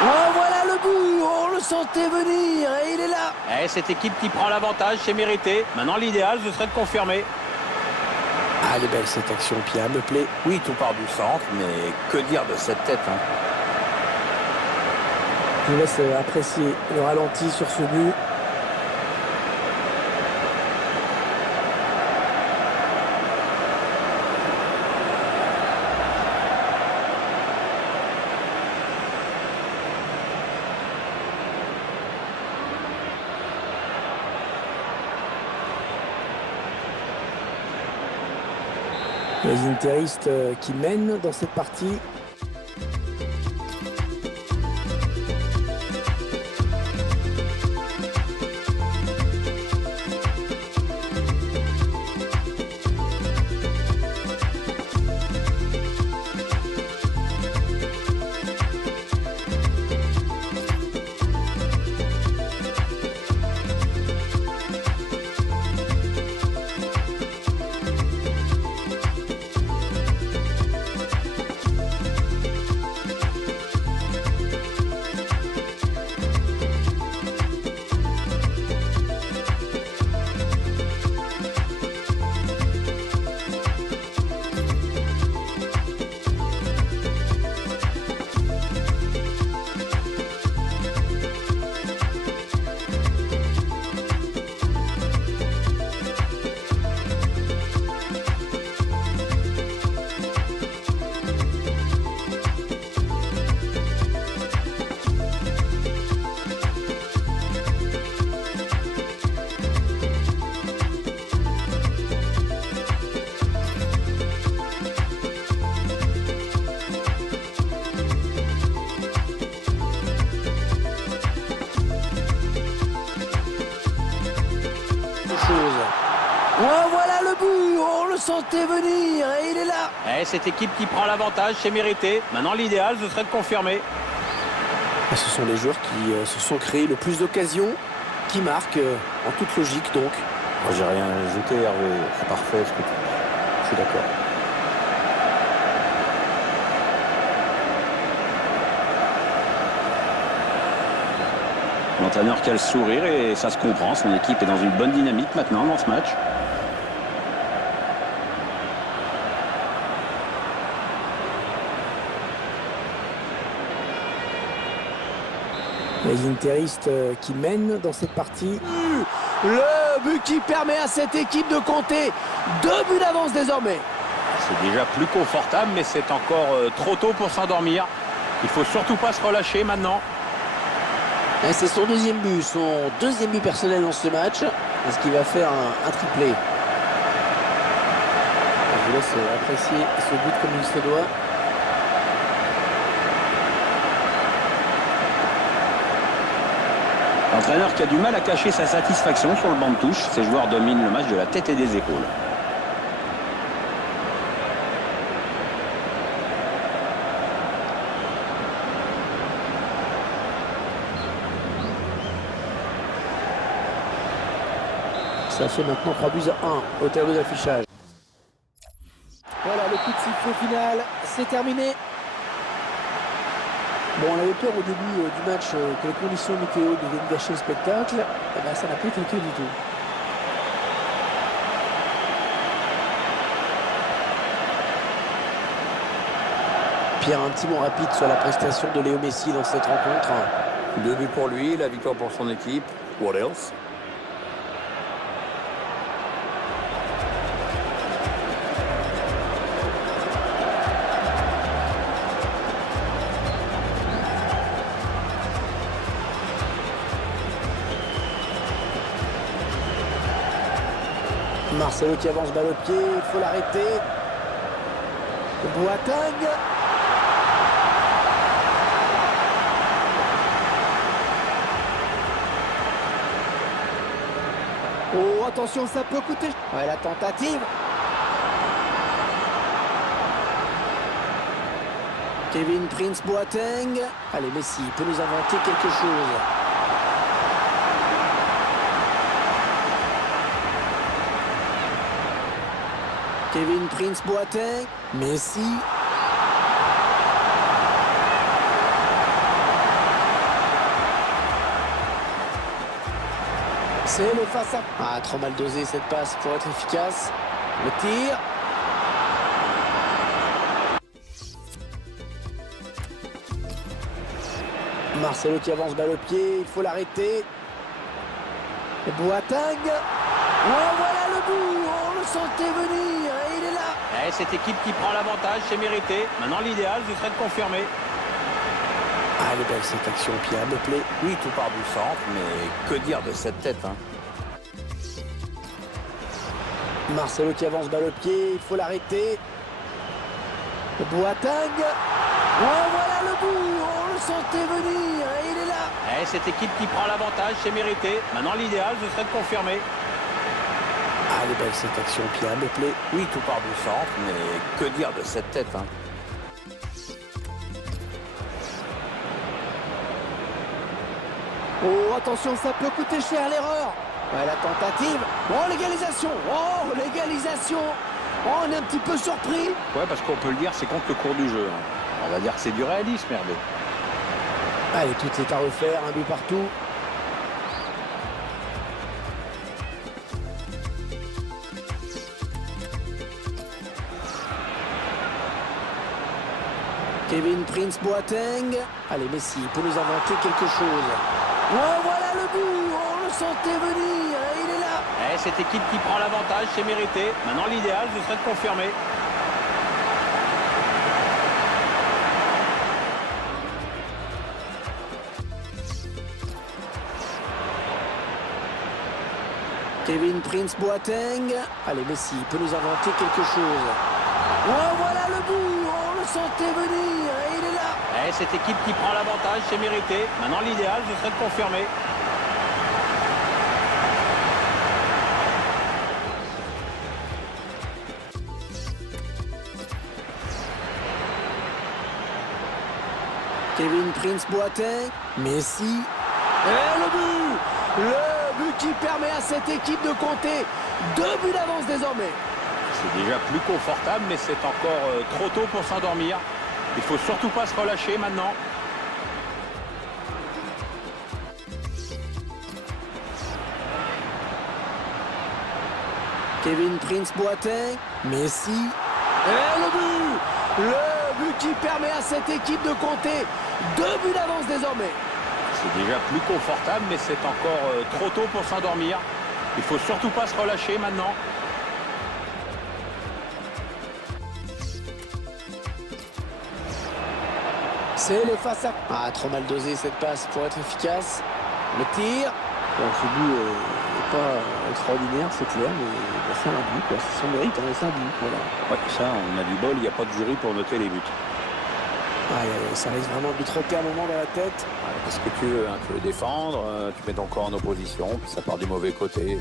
Oh, voilà le but, on le sentait venir et il est là. Et cette équipe qui prend l'avantage, c'est mérité. Maintenant, l'idéal, ce serait de confirmer. Ah, elle est belle cette action, Pierre, me plaît. Oui, tout part du centre, mais que dire de cette tête, hein? Je vous laisse apprécier le ralenti sur ce but. Les interistes qui mènent dans cette partie. Oh, voilà le but, on le sentait venir et il est là. Et cette équipe qui prend l'avantage, c'est mérité. Maintenant, l'idéal, ce serait de confirmer. Ce sont les joueurs qui se sont créés le plus d'occasions, qui marquent en toute logique donc. Moi, j'ai rien à ajouter, Hervé. C'est parfait, je suis d'accord. L'entraîneur qui a le sourire et ça se comprend. Son équipe est dans une bonne dynamique maintenant dans ce match. Les interistes qui mènent dans cette partie. Le but qui permet à cette équipe de compter 2 buts d'avance désormais. C'est déjà plus confortable, mais c'est encore trop tôt pour s'endormir. Il faut surtout pas se relâcher maintenant. Et c'est son deuxième but personnel dans ce match. Est-ce qu'il va faire un triplé? Je vous laisse apprécier ce but comme il se doit. L'entraîneur qui a du mal à cacher sa satisfaction sur le banc de touche. Ses joueurs dominent le match de la tête et des épaules. Ça fait maintenant 3 buts à 1 au tableau d'affichage. Voilà, le coup de sifflet final, c'est terminé. Bon, on avait peur au début du match que les conditions météo deviennent gâcher le spectacle. Eh ben, ça n'a pas été le cas du tout. Pierre, un petit mot rapide sur la prestation de Léo Messi dans cette rencontre. 2 buts pour lui, la victoire pour son équipe. What else? Marcelo qui avance balle au pied, il faut l'arrêter. Boateng. Oh, attention, ça peut coûter. Ouais, la tentative. Kevin Prince Boateng. Allez, Messi peut nous inventer quelque chose. Kevin Prince Boateng. Messi. C'est le face à... Ah, trop mal dosé cette passe pour être efficace. Le tir. Marcelo qui avance balle au pied, il faut l'arrêter. Boateng. Oh, voilà le but, on le sentait venir et il est là. Cette équipe qui prend l'avantage, c'est mérité. Maintenant, l'idéal, ce serait de confirmer. Ah, elle est belle cette action, Pierre, me plaît. Oui, tout part du centre, mais que dire de cette tête, hein? Marcelo qui avance balle au pied, il faut l'arrêter. Boateng. Oh, voilà le but, on le sentait venir et il est là. Cette équipe qui prend l'avantage, c'est mérité. Maintenant, l'idéal, ce serait de confirmer. Ah, elle est belle cette action, Pierre, me plaît. Oui, tout part du centre, mais que dire de cette tête, hein? Oh, attention, ça peut coûter cher l'erreur. Ouais, la tentative. Oh, l'égalisation. Oh, l'égalisation. Oh, on est un petit peu surpris. Ouais, parce qu'on peut le dire, c'est contre le cours du jeu, hein. On va dire que c'est du réalisme, Hervé. Allez, tout est à refaire, un but partout. Kevin Prince Boateng. Allez, Messi peut nous inventer quelque chose. Oh, voilà le but, on le sentait venir et il est là. Cette équipe qui prend l'avantage, c'est mérité. Maintenant, l'idéal, ce serait de confirmer. Kevin Prince Boateng. Allez, Messi peut nous inventer quelque chose. Oh, voilà le but, on le sentait venir et il est là. Cette équipe qui prend l'avantage, c'est mérité. Maintenant, l'idéal, ce serait de confirmer. Kevin Prince Boateng. Messi. Et le but. Le but qui permet à cette équipe de compter 2 buts d'avance désormais. C'est déjà plus confortable, mais c'est encore trop tôt pour s'endormir. Il faut surtout pas se relâcher maintenant. Kevin Prince Boateng. Messi. Et le but. Le but qui permet à cette équipe de compter 2 buts d'avance désormais. C'est déjà plus confortable, mais c'est encore trop tôt pour s'endormir. Il faut surtout pas se relâcher maintenant. C'est le face à... Ah, trop mal dosé cette passe pour être efficace. Le tir. Bon, ce but n'est pas extraordinaire, c'est clair, mais c'est un but, quoi. C'est son mérite, hein, c'est un but, voilà. Ouais, ça, on a du bol, il n'y a pas de jury pour noter les buts. Aïe, aïe, ça risque vraiment de lui trotter un moment dans la tête. Ouais, qu'est-ce que tu veux, hein? Tu veux défendre, tu mets ton corps en opposition, puis ça part du mauvais côté.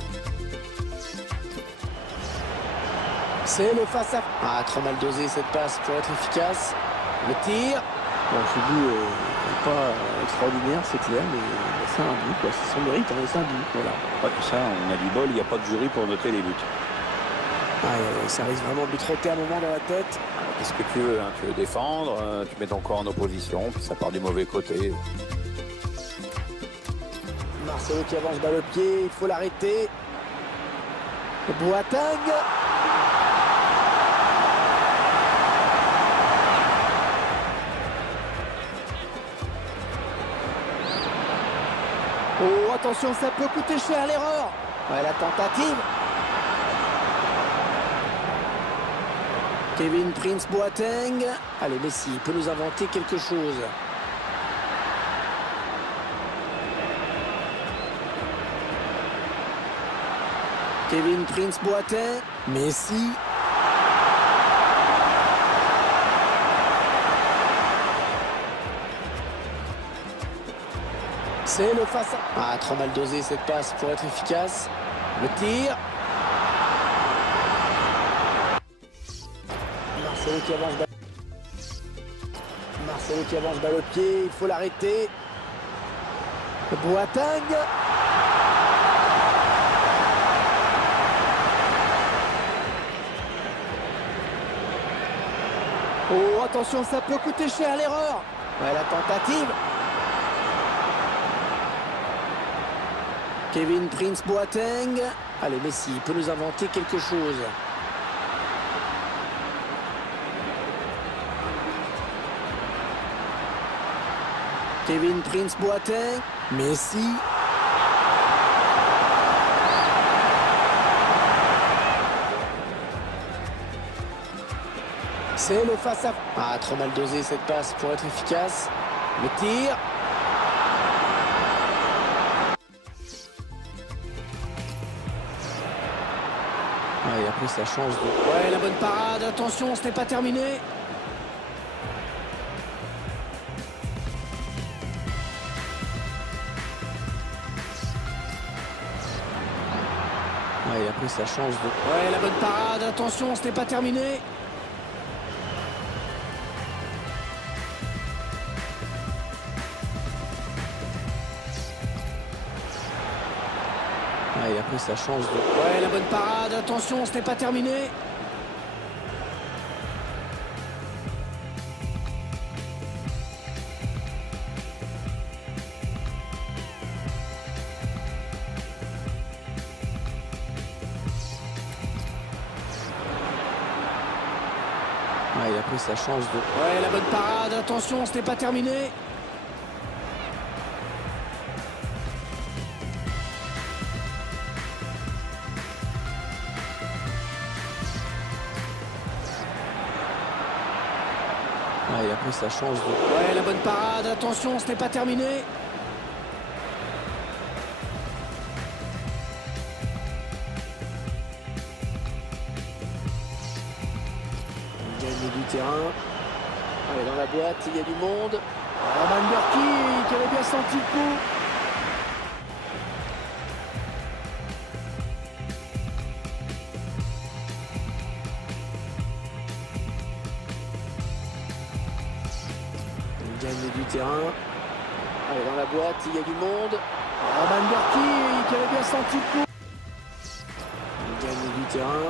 C'est le face à... Ah, trop mal dosé cette passe pour être efficace. Le tir. Bon, ce but n'est pas extraordinaire, c'est clair, mais c'est un but, quoi. C'est son mérite, hein, c'est un but, voilà. Ouais, ça, on a du bol, il n'y a pas de jury pour noter les buts. Aïe, aïe, ça risque vraiment de lui trotter un moment dans la tête. Ouais, qu'est-ce que tu veux, hein? Tu veux défendre, tu mets ton corps en opposition, puis ça part du mauvais côté. Marcelo qui avance balle au pied, il faut l'arrêter. Boateng. Oh, attention, ça peut coûter cher l'erreur. Ouais, la tentative. Kevin Prince Boateng. Allez, Messi peut nous inventer quelque chose. Kevin Prince Boateng. Messi. C'est le face à... Ah, trop mal dosé cette passe pour être efficace. Le tir. Marcelo qui avance balle... Marcelo qui avance balle au pied, il faut l'arrêter. Boateng. Oh, attention, ça peut coûter cher l'erreur. Ouais, la tentative. Kevin Prince Boateng. Allez, Messi peut nous inventer quelque chose. Kevin Prince Boateng. Messi. C'est le face-à... Ah, trop mal dosé cette passe pour être efficace. Le tir. Ah, il a pris sa chance de... Ouais, la bonne parade. Attention, ce n'est pas terminé. Ah, il a pris sa chance de... Ouais, la bonne parade. Attention, ce n'est pas terminé. Ah, il a pris sa chance de... Ouais, la bonne parade. Attention, ce n'est pas terminé. Ah, il a pris sa chance de... Ouais, la bonne parade. Attention, ce n'est pas terminé. Ah, il a pris sa chance de... Ouais, la bonne parade. Attention, ce n'est pas terminé. Gagner du terrain. Allez, dans la boîte, il y a du monde. Roman Bürki qui avait bien senti le coup. Gagner du terrain. Allez, dans la boîte, il y a du monde. Roman Bürki qui avait bien senti le coup. Gagner du terrain.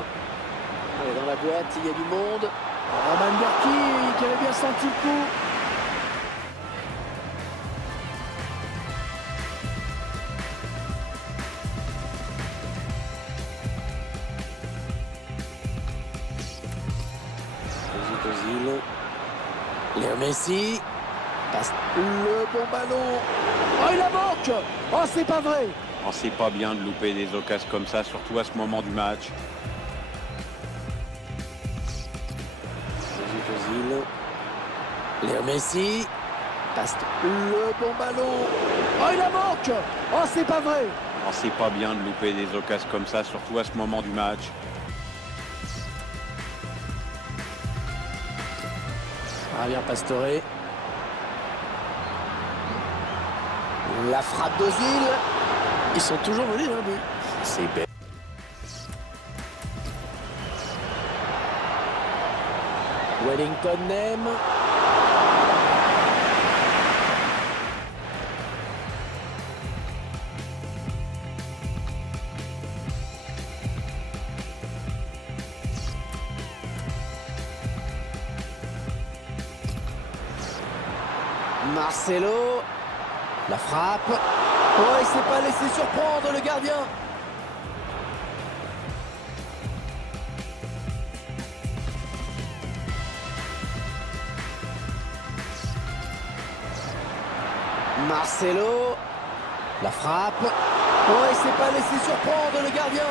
Allez, dans la boîte, il y a du monde. Roman Bürki qui avait bien senti le coup. Ozil. Léo Messi. Passe le bon ballon. Oh, il la manque. Oh, c'est pas vrai. Oh, c'est pas bien de louper des occasions comme ça, surtout à ce moment du match. Ozil. Léo Messi. Passe le bon ballon. Oh, il la manque. Oh, c'est pas vrai. Oh, c'est pas bien de louper des occasions comme ça, surtout à ce moment du match. Javier Pastore. La frappe d'Ozil. Ils sont toujours menés d'un but. C'est bête. Wellington Nem. Marcelo. La frappe. Oh, il s'est pas laissé surprendre le gardien. Marcelo. La frappe. Oh, il s'est pas laissé surprendre le gardien.